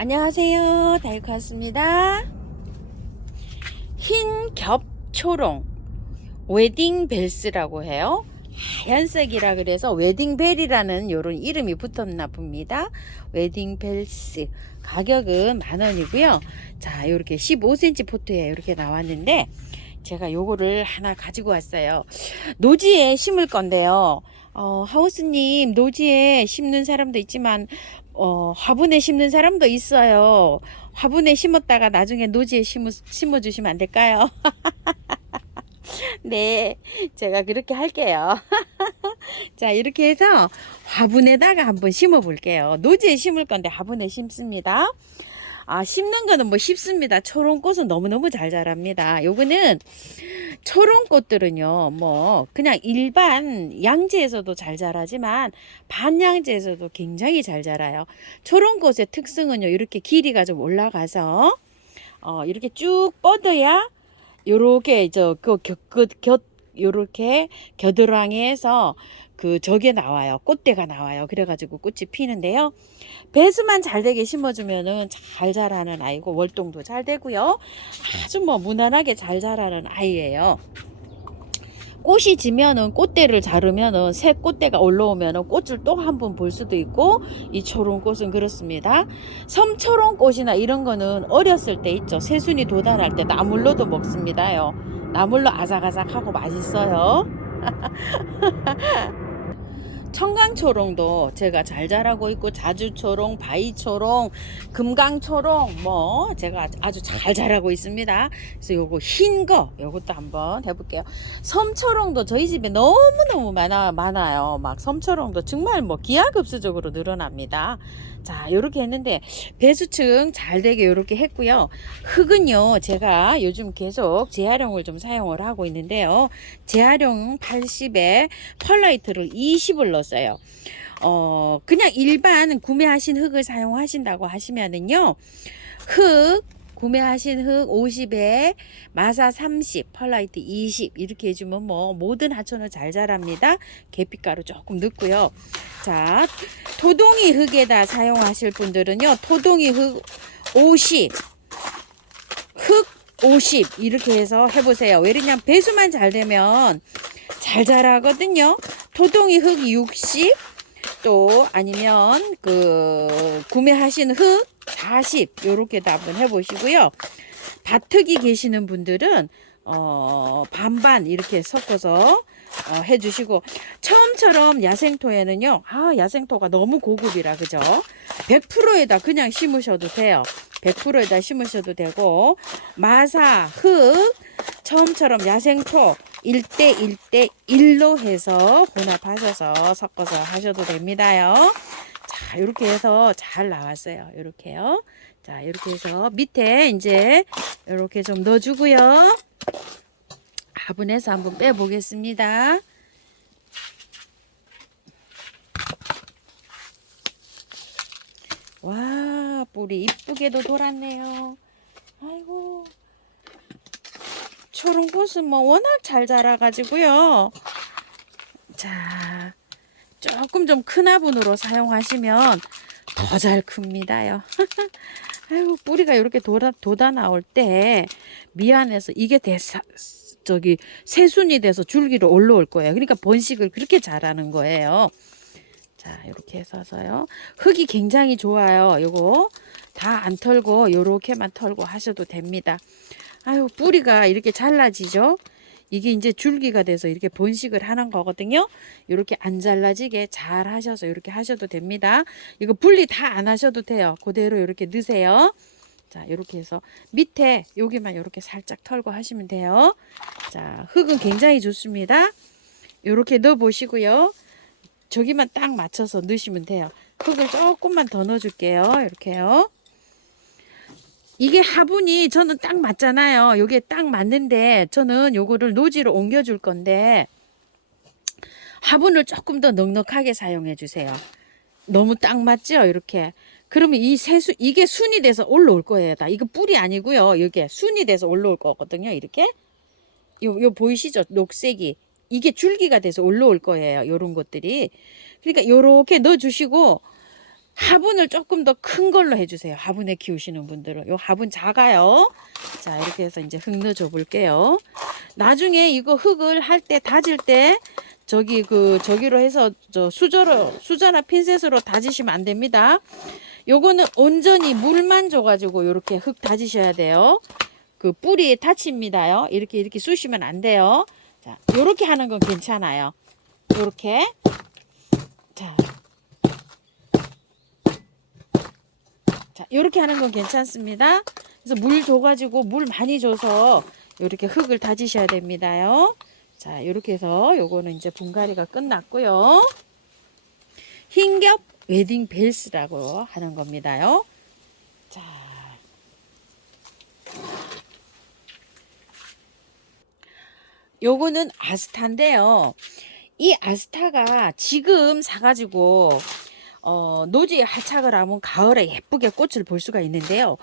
안녕하세요. 다이코였습니다. 흰 겹초롱 웨딩벨스라고 해요. 하얀색이라 그래서 웨딩벨이라는 요런 이름이 붙었나 봅니다. 웨딩벨스 가격은 10,000원이고요. 자, 이렇게 15cm 포트에 이렇게 나왔는데 제가 요거를 하나 가지고 왔어요. 노지에 심을 건데요. 하우스님, 노지에 심는 사람도 있지만 화분에 심는 사람도 있어요. 화분에 심었다가 나중에 노지에 심어주시면 안 될까요? 네, 제가 그렇게 할게요. 자, 이렇게 해서 화분에다가 한번 심어 볼게요. 노지에 심을 건데 화분에 심습니다. 심는 거는 뭐 쉽습니다. 초롱꽃은 너무너무 잘 자랍니다. 요거는 초롱꽃들은요, 뭐, 그냥 일반 양지에서도 잘 자라지만, 반양지에서도 굉장히 잘 자라요. 초롱꽃의 특성은요, 이렇게 길이가 좀 올라가서, 이렇게 쭉 뻗어야, 요렇게, 요렇게 겨드랑이에서 저게 나와요. 꽃대가 나와요. 그래가지고 꽃이 피는데요. 배수만 잘 되게 심어주면은 잘 자라는 아이고, 월동도 잘 되고요. 아주 뭐 무난하게 잘 자라는 아이예요. 꽃이 지면은 꽃대를 자르면은 새 꽃대가 올라오면은 꽃을 또 한 번 볼 수도 있고, 이 초롱꽃은 그렇습니다. 섬초롱꽃이나 이런 거는 어렸을 때 있죠. 새순이 돋아날 때 나물로도 먹습니다요. 나물로 아삭아삭하고 맛있어요. 청강초롱도 제가 잘 자라고 있고, 자주초롱, 바위초롱, 금강초롱 뭐 제가 아주 잘 자라고 있습니다. 그래서 요거 흰 거 요것도 한번 해볼게요. 섬초롱도 저희 집에 너무너무 많아요. 막 섬초롱도 정말 뭐 기하급수적으로 늘어납니다. 자, 요렇게 했는데 배수층 잘 되게 요렇게 했고요. 흙은요, 제가 요즘 계속 재활용을 좀 사용을 하고 있는데요. 재활용 80에 펄라이트를 20을 넣었어요. 그냥 일반 구매하신 흙을 사용하신다고 하시면은요, 흙 구매하신 흙 50에 마사 30, 펄라이트 20 이렇게 해주면 뭐 모든 하천을 잘 자랍니다. 계피가루 조금 넣고요. 자, 토동이 흙에다 사용하실 분들은요, 토동이 흙 50, 흙 50 이렇게 해서 해보세요. 왜냐면 배수만 잘 되면 잘 자라거든요. 토동이 흙 60, 또 아니면 구매하신 흙 40 요렇게도 한번 해보시고요. 다특이 계시는 분들은 반반 이렇게 섞어서 해주시고, 처음처럼 야생토에는요, 야생토가 너무 고급이라 그죠? 100%에다 그냥 심으셔도 돼요. 100%에다 심으셔도 되고, 마사, 흙, 처음처럼 야생토 1대 1대 1로 해서 혼합하셔서 섞어서 하셔도 됩니다요. 자, 이렇게 해서 잘 나왔어요. 이렇게요. 자, 이렇게 해서 밑에 이제 이렇게 좀 넣어주고요. 화분에서 한번 빼보겠습니다. 와, 뿌리 이쁘게도 돌았네요. 아이고, 초롱꽃은 뭐 워낙 잘 자라가지고요. 자, 조금 좀 큰 화분으로 사용하시면 더 잘 큽니다요. 아이고, 뿌리가 이렇게 돋아 나올 때 미안해서 이게 새순이 돼서 줄기로 올라올 거예요. 그러니까 번식을 그렇게 잘하는 거예요. 자, 이렇게 해서요. 흙이 굉장히 좋아요. 요거 다 안 털고 요렇게만 털고 하셔도 됩니다. 아유, 뿌리가 이렇게 잘라지죠. 이게 이제 줄기가 돼서 이렇게 번식을 하는 거거든요. 이렇게 안 잘라지게 잘 하셔서 이렇게 하셔도 됩니다. 이거 분리 다 안 하셔도 돼요. 그대로 이렇게 넣으세요. 자, 이렇게 해서 밑에 여기만 이렇게 살짝 털고 하시면 돼요. 자, 흙은 굉장히 좋습니다. 이렇게 넣어 보시고요. 저기만 딱 맞춰서 넣으시면 돼요. 흙을 조금만 더 넣어 줄게요. 이렇게요. 이게 화분이 저는 딱 맞잖아요. 요게 딱 맞는데 저는 요거를 노지로 옮겨 줄 건데 화분을 조금 더 넉넉하게 사용해 주세요. 너무 딱 맞죠? 이렇게. 그러면 이게 순이 돼서 올라올 거예요. 다. 이거 뿔이 아니고요. 이게 순이 돼서 올라올 거거든요. 이렇게. 요 보이시죠? 녹색이. 이게 줄기가 돼서 올라올 거예요. 요런 것들이. 그러니까 요렇게 넣어 주시고, 화분을 조금 더 큰 걸로 해주세요. 화분에 키우시는 분들은. 요 화분 작아요. 자, 이렇게 해서 이제 흙 넣어줘 볼게요. 나중에 이거 흙을 할 때, 다질 때, 저기로 해서, 수저나 핀셋으로 다지시면 안 됩니다. 요거는 온전히 물만 줘가지고 요렇게 흙 다지셔야 돼요. 그 뿌리에 다칩니다요. 이렇게 쑤시면 안 돼요. 자, 요렇게 하는 건 괜찮아요. 요렇게. 자, 요렇게 하는 건 괜찮습니다. 그래서 물 줘가지고 물 많이 줘서 요렇게 흙을 다지셔야 됩니다요. 자, 요렇게 해서 요거는 이제 분갈이가 끝났고요. 흰겹 웨딩 벨스라고 하는 겁니다요. 자, 요거는 아스타인데요. 이 아스타가 지금 사가지고 노지에 할착을 하면 가을에 예쁘게 꽃을 볼 수가 있는데요.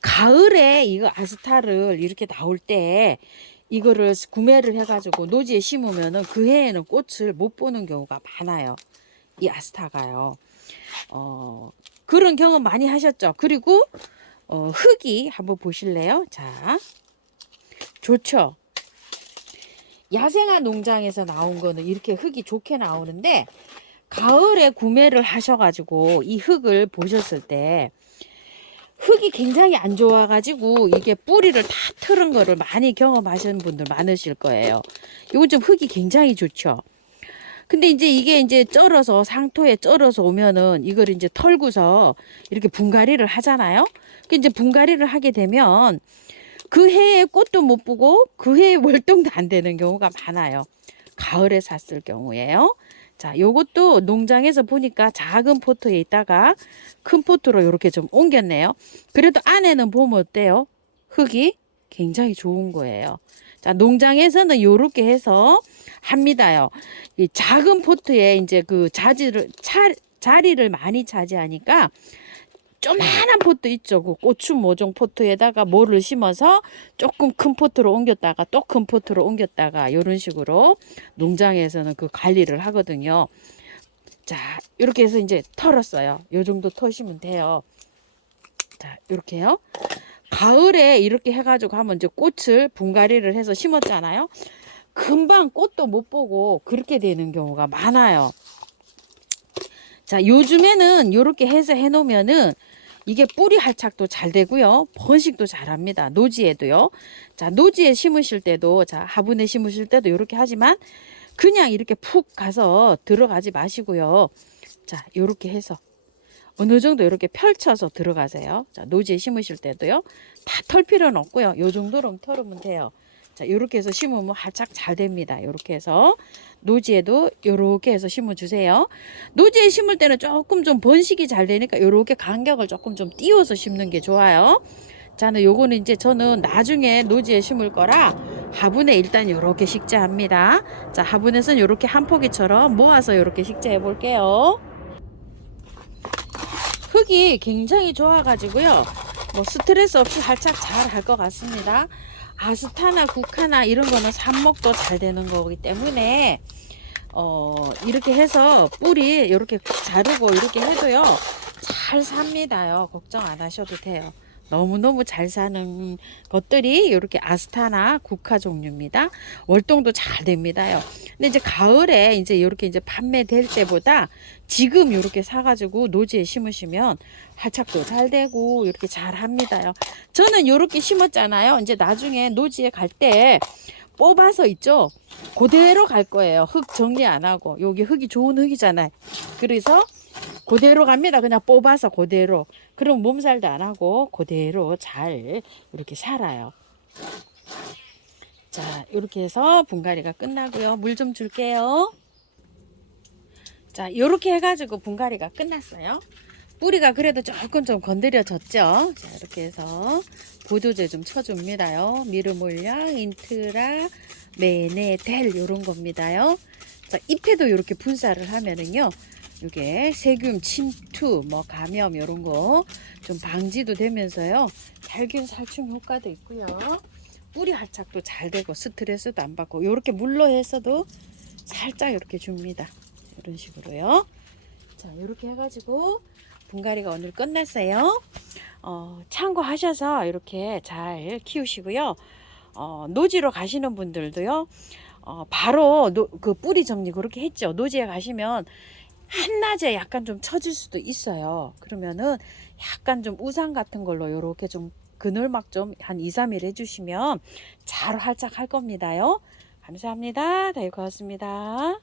가을에 이거 아스타를 이렇게 나올 때 이거를 구매를 해가지고 노지에 심으면은 그 해에는 꽃을 못 보는 경우가 많아요. 이 아스타가요. 그런 경험 많이 하셨죠? 그리고 흙이 한번 보실래요? 자, 좋죠? 야생화 농장에서 나온 거는 이렇게 흙이 좋게 나오는데 가을에 구매를 하셔가지고 이 흙을 보셨을 때 흙이 굉장히 안 좋아가지고 이게 뿌리를 다 틀은 거를 많이 경험하시는 분들 많으실 거예요. 이건 좀 흙이 굉장히 좋죠. 근데 이제 이게 이제 쩔어서 상토에 쩔어서 오면은 이걸 이제 털고서 이렇게 분갈이를 하잖아요. 그 이제 분갈이를 하게 되면 그 해에 꽃도 못 보고 그 해에 월동도 안 되는 경우가 많아요. 가을에 샀을 경우에요. 자, 요것도 농장에서 보니까 작은 포트에 있다가 큰 포트로 이렇게 좀 옮겼네요. 그래도 안에는 보면 어때요? 흙이 굉장히 좋은 거예요. 자, 농장에서는 요렇게 해서 합니다요. 이 작은 포트에 이제 그 자리를 많이 차지하니까 조그만한 포트 있죠. 그 고추 모종 포트에다가 뭐를 심어서 조금 큰 포트로 옮겼다가 또 큰 포트로 옮겼다가 이런 식으로 농장에서는 그 관리를 하거든요. 자, 이렇게 해서 이제 털었어요. 요 정도 터시면 돼요. 자, 이렇게요. 가을에 이렇게 해가지고 하면 이제 꽃을 분갈이를 해서 심었잖아요. 금방 꽃도 못 보고 그렇게 되는 경우가 많아요. 자, 요즘에는 이렇게 해서 해놓으면은 이게 뿌리 할착도 잘 되고요. 번식도 잘 합니다. 노지에도요. 자, 노지에 심으실 때도, 자, 화분에 심으실 때도 이렇게 하지만 그냥 이렇게 푹 가서 들어가지 마시고요. 자, 이렇게 해서 어느 정도 이렇게 펼쳐서 들어가세요. 자, 노지에 심으실 때도요. 다 털 필요는 없고요. 요 정도로 털으면 돼요. 자, 이렇게 해서 심으면 활짝 잘 됩니다. 이렇게 해서 노지에도 이렇게 해서 심어 주세요. 노지에 심을 때는 조금 좀 번식이 잘 되니까 이렇게 간격을 조금 좀 띄워서 심는 게 좋아요. 자는 요거는 이제 저는 나중에 노지에 심을 거라 화분에 일단 이렇게 식재합니다. 자, 화분에서는 이렇게 한 포기처럼 모아서 이렇게 식재해 볼게요. 흙이 굉장히 좋아가지고요. 뭐 스트레스 없이 활짝 잘 할 것 같습니다. 아스타나 국화나 이런 거는 삽목도 잘 되는 거기 때문에 이렇게 해서 뿌리 이렇게 자르고 이렇게 해도요 잘 삽니다요. 걱정 안 하셔도 돼요. 너무너무 잘 사는 것들이 이렇게 아스타나 국화 종류입니다. 월동도 잘 됩니다요. 근데 이제 가을에 이제 이렇게 이제 판매될 때보다 지금 이렇게 사가지고 노지에 심으시면 활착도 잘 되고 이렇게 잘 합니다요. 저는 이렇게 심었잖아요. 이제 나중에 노지에 갈 때 뽑아서 있죠. 그대로 갈 거예요. 흙 정리 안 하고. 여기 흙이 좋은 흙이잖아요. 그래서 그대로 갑니다. 그냥 뽑아서 그대로. 그럼 몸살도 안 하고 그대로 잘 이렇게 살아요. 자, 이렇게 해서 분갈이가 끝나고요. 물 좀 줄게요. 자, 이렇게 해가지고 분갈이가 끝났어요. 뿌리가 그래도 조금 좀 건드려졌죠. 자, 이렇게 해서 보조제 좀 쳐줍니다요. 미르몰약, 인트라, 메네델 요런 겁니다요. 자, 잎에도 이렇게 분사를 하면은요. 이게 세균 침투, 뭐 감염 이런 거 좀 방지도 되면서요. 살균 살충 효과도 있고요. 뿌리 활착도 잘 되고 스트레스도 안 받고 이렇게 물로 해서도 살짝 이렇게 줍니다. 이런 식으로요. 자, 이렇게 해가지고 분갈이가 오늘 끝났어요. 참고하셔서 이렇게 잘 키우시고요. 노지로 가시는 분들도요. 바로 그 뿌리 정리 그렇게 했죠. 노지에 가시면 한낮에 약간 좀 처질 수도 있어요. 그러면은 약간 좀 우산 같은 걸로 이렇게 좀 그늘막 좀 한 2, 3일 해주시면 잘 활짝할 겁니다요. 감사합니다. 네, 고맙습니다.